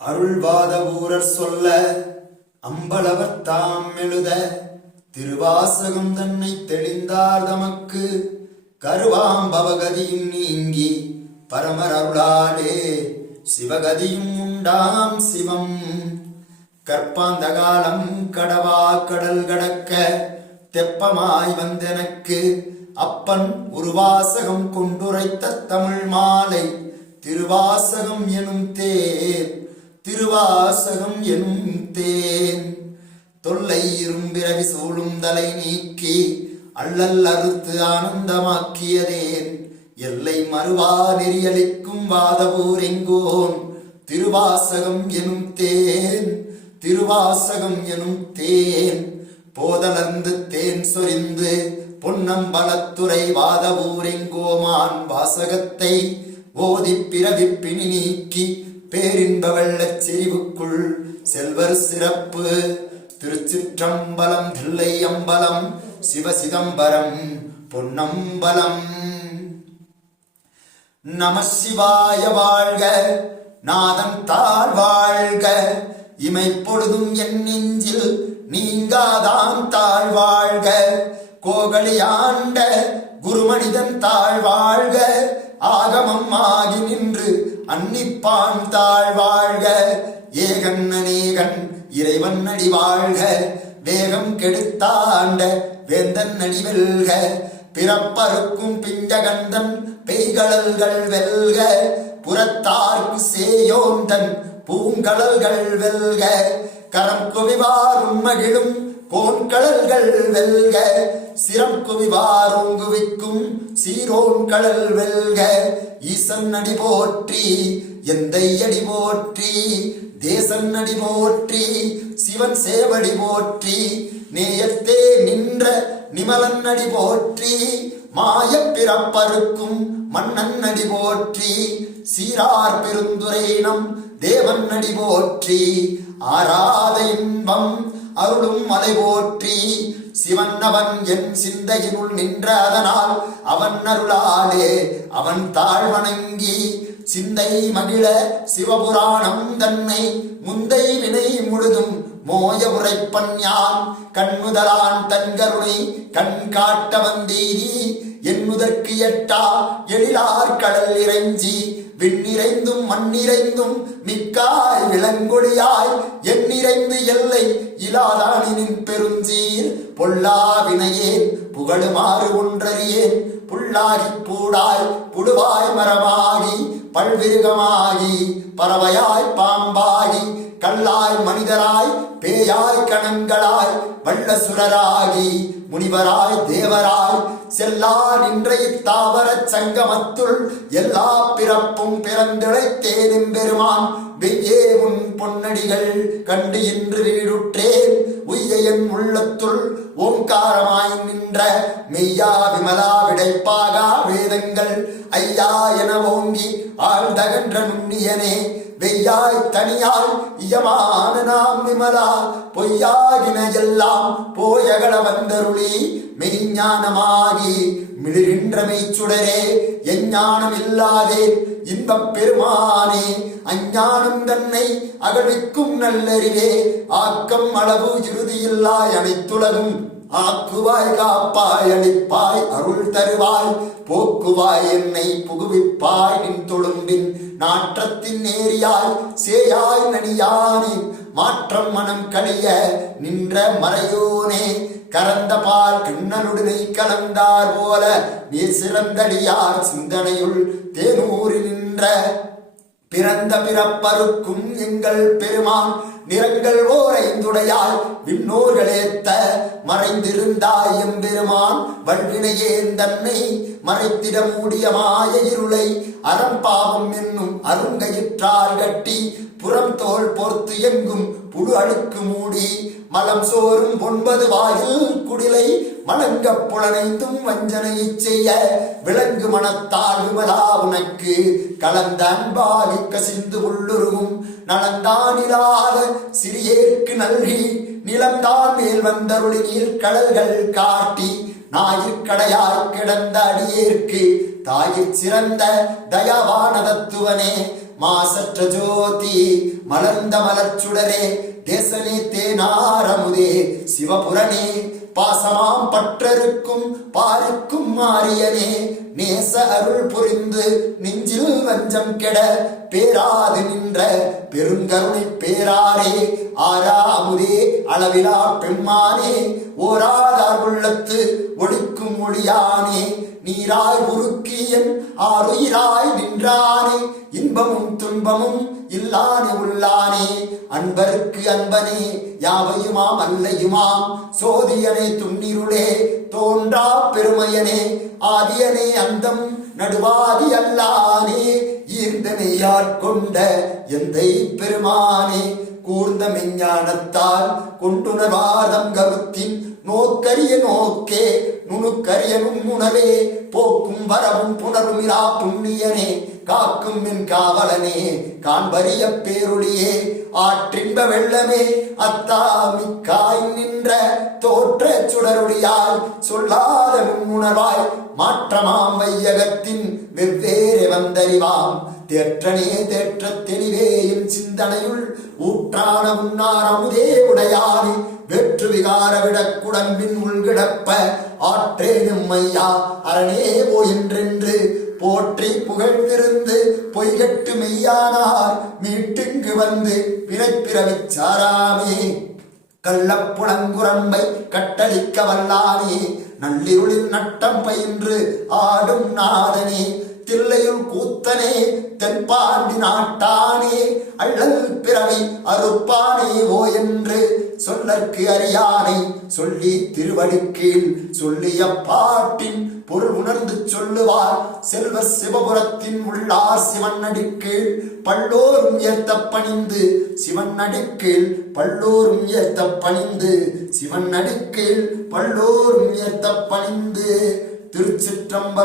அருள்வாத ஊரர் சொல்ல அம்பலவர் தாம் எழுத திருவாசகம் தன்னை தெளிந்தார் தமக்கு கருவாம் பவகதியும் நீங்கி பரமர் அருளாலே சிவகதியும் உண்டாம் சிவம். கற்பாந்த காலம் கடவா கடல் கடக்க தெப்பமாய் வந்தெனக்கு அப்பன் உருவாசகம் கொண்டுரைத்த தமிழ் மாலை திருவாசகம் எனும் தேன், திருவாசகம் எனும் தேன். தொல்லை இரும்பிறவி சூழும் தலை நீக்கி அள்ளல் அறுத்து ஆனந்தமாக்கியதேன் எல்லை மறுவா நெறியளிக்கும் வாதவூர் எங்கோன் திருவாசகம் எனும் தேன், திருவாசகம் எனும் தேன். போதலர்ந்து தேன் சொரிந்து பொன்னம்பலத்துறை வாதவூர் எங்கோமான் வாசகத்தை ஓதி பிறவிப்பினி நீக்கி பேரின்ப வெள்ளச் செறிவுக்குள் செல்வர் சிறப்பு. திருச்சிற்றம்பலம் தில்லை அம்பலம் சிவசிதம்பரம் பொன்னம்பலம். நம சிவாய வாழ்க, நாதம் தாழ் வாழ்க, இமைப்பொழுதும் என் நெஞ்சில் நீங்காதான் தாழ் வாழ்க. கோகலியாண்ட குருமனிதன் தாழ் வாழ்க, ஆகமம் ஆகி நின்று அன்னிப்பான் தாழ் வாழ்க. ஏகன் அநேகன் இறைவன் அடி வாழ்க, வேகம் கெடுத்தாண்ட வேந்தன் அடி வெல்க. பிறப்பருக்கும் பிஞ்சகந்தன் பெய்கடல்கள் வெல்க, புறத்தார்க்கு சேயோந்தன் பூங்கடல்கள் வெல்க. கரம் குவிவாரும் மகிழும் கோன்கடல்கள் வெல்க, சிரம் குவிவார் ஓங்குவிக்கும் சீரோன் கடல் வெல்க. ஈசன் அடி போற்றி, எந்தை அடி போற்றி, தேசன் அடி போற்றி, சிவன் சேவடி போற்றி, நேயத்தே நின்ற நிமலன் அடி போற்றி, மாய பிறப்பருக்கும் மன்னன் அடி போற்றி, சீரார் பெருந்துரைனம் தேவன் அடி போற்றி, ஆராத இன்பம் அருளும் மலை போற்றி. சிவன் அவன் என் சிந்தையினுள் நின்ற அதனால் அவன் அருளாலே அவன் தாழ் வணங்கி சிந்தை மகிழ சிவபுராணம் தன்னை முந்தை வினை முழுதும் மோய உரைப்பன் யான். கண்முதலான் தன்கருணை கண் காட்ட வந்தீரி, எண்ணுதற்கு எட்டா எழிலார் கடல் இறைஞ்சி, விண்ணிறைந்தும் மண்ணிறைந்தும் மிக்காய் விளங்கொடியாய், எண்ணிறைந்து எல்லை இலாதானின் பெருஞ்சீர். பொல்லா வினையேன் புகழுமாறு ஒன்றறியேன், புல்லாகி பூடாய் புழுவாய் மரமாகி பல்விருகமாகி பறவையாய் பாம்பாகி கல்லாய் மனிதராய் பேயாய் கணங்களாய் வல்ல சுரராகி முனிவராய் தேவராய் செல்லா நின்ற இத்தாவர சங்கமத்துள் எல்லா பிறப்பும் பிறந்திழைத்தேனும் பெருமான். வெய்யே உன் பொன்னடிகள் கண்டு இன்று வீடுற்றேன், உய்ய என் உள்ளத்துள் ஓங்காரமாய் நின்ற மெய்யா விமலா விடைப்பாகா வேதங்கள் ஐயா என ஓங்கி ஆழ்ந்தகன்ற நுண்ணியனே. வெய்யாய் தனியாய் இயமான நாம் விமலா, பொய்யாகின எல்லாம் போயகல வந்தருளி மெய்ஞானமாகி மிளிரின்ற மெய்ச்சுடரே. எஞ்ஞானம் இல்லாதே இன்பப் பெருமானே, அஞ்ஞானம் தன்னை அகழ்விக்கும் நல்லறிவே. ஆக்கம் அளவு இறுதியில்லாய் அனைத்துலகும் ஆக்குவாய் காப்பாய் அளிப்பாய் அருள் தருவாய், போக்குவாய் என்னை புகுவிப்பாய் நின் தொழும்பின் நாற்றத்தின் நேரியாய் சேயாய் நனியானே. மாற்றம் மனம் கழிய நின்ற மறையோனே, கரந்த பால் கிண்ணனுடனை கலந்தார் போல நீர் சிறந்தடியார் சிந்தனையுள் தேனூரி நின்ற. பிறந்த பிறப்பருக்கும் எங்கள் பெருமான், நிறங்கள் ஓரைந்துடையாய் விண்ணோர்களேத்த மறைந்திருந்தாய் எம்பெருமான். வல்வினையேன் தன்னை மறைத்திட மூடிய மாய இருளை அறம்பாவம் என்னும் அருங்கயிற்றால் கட்டி, புறம் தோல் பொறுத்து எங்கும் புழு அழுக்கு மூடி, மலம் சோறும் 9 வாயில் குடிலை மலங்க புலனைந்தும் வஞ்சனை செய்ய, விலங்கு மனத்தால் விமலா உனக்கு கலந்த அன்பாகி கசிந்து உள்ளுருகும். நலந்தானிலாத சிறியேற்கு நல்கி நிலம்தான் மேல் வந்தருளி நீர் கடல்கள் காட்டி, ஞாயிற்கடையாய் கிடந்த அடியேற்கு தாயிற் சிறந்த தயாவான தத்துவனே மாசற்ற ஜோதி மலர்ந்த மலர்ச்சுடரே தேசனே தேனாரமுதே சிவபுரனே பாசமாம் பற்றருக்கும் பாருக்கும் மாரியனே நேச அருள் புரிந்து நெஞ்சில் வஞ்சம் கெட பேராது நின்ற பெருங்கருணை பேராரே ஆறாமுதே அளவிலா பெம்மானே ஓராதார் உள்ளத்து ஒளிக்கும் ஒளியானே நீராய் உருக்கியன் ஆறுயிராய் நின்றானே இன்பமும் துன்பமும் இல்லானே உள்ளானே அன்பருக்கு அன்பனே யாவையுமாம் அல்லையுமாம் சோதியனே துன்னிருளே தோன்றா பெருமையனே ஆதியனே அந்தம் நடுவாதி அல்லானே ஈர்ந்தனையாட்கொண்ட எந்தை பெருமானே கூர்ந்த மெஞ்ஞானத்தால் கொண்டுணர்வாதம் கருத்தின் நோக்கரிய நோக்கே நுணுக்கரிய நுண்ணுணவே போக்கும் வரவும் புணரும் இரா புண்ணியனே காக்கும் என் காவலனே காண்பரிய பேருளியே ஆற்றின்ப வெள்ளமே அத்தாமிக்காய் நின்ற தோற்ற சுடருளியாய் சொல்லாத நுண்ணுணர்வாய் மாற்றமாம் வையகத்தின் வெவ்வேறு வந்தறிவாம் தேற்றனே தேற்ற தெளிவே என் சிந்தனையுள் ஊற்றான உன்னாரமுதே உடையானே வெற்று விகார விடக்குடம்பின் உள்கிடப்ப ஆற்றே நிம்மையா அரணே ஓ என்றென்று போற்றி புகழ்ந்திருந்து பொய்கட்டு மெய்யானார் மீட்டுங்கு வந்து பிறப்பிறவிச் சாராமே கள்ளப்புலங்குரம்பை கட்டளிக்க வல்லானே நள்ளிருளில் நட்டம் பயின்று ஆடும் நாதனே தில்லையுள் கூத்தனே தென்பாண்டி நாட்டானே அள்ளல் பிறவி அறுப்பானே ஓ என்று சொல்லற்கு அறியானை சொல்லி திருவடிக்கீழ் சொல்லிய பாட்டின் பொருள் உணர்ந்து சொல்லுவார் செல்வ சிவபுரத்தின் உள்ளார் சிவன் அடிக்கீழ் பல்லோரும் ஏத்த பணிந்து சிவன் அடிக்கீழ் பல்லோரும் ஏத்த பணிந்து சிவன் அடிக்கீழ் பல்லோரும் ஏத்த பணிந்து திருச்சிற்றம்பலம்.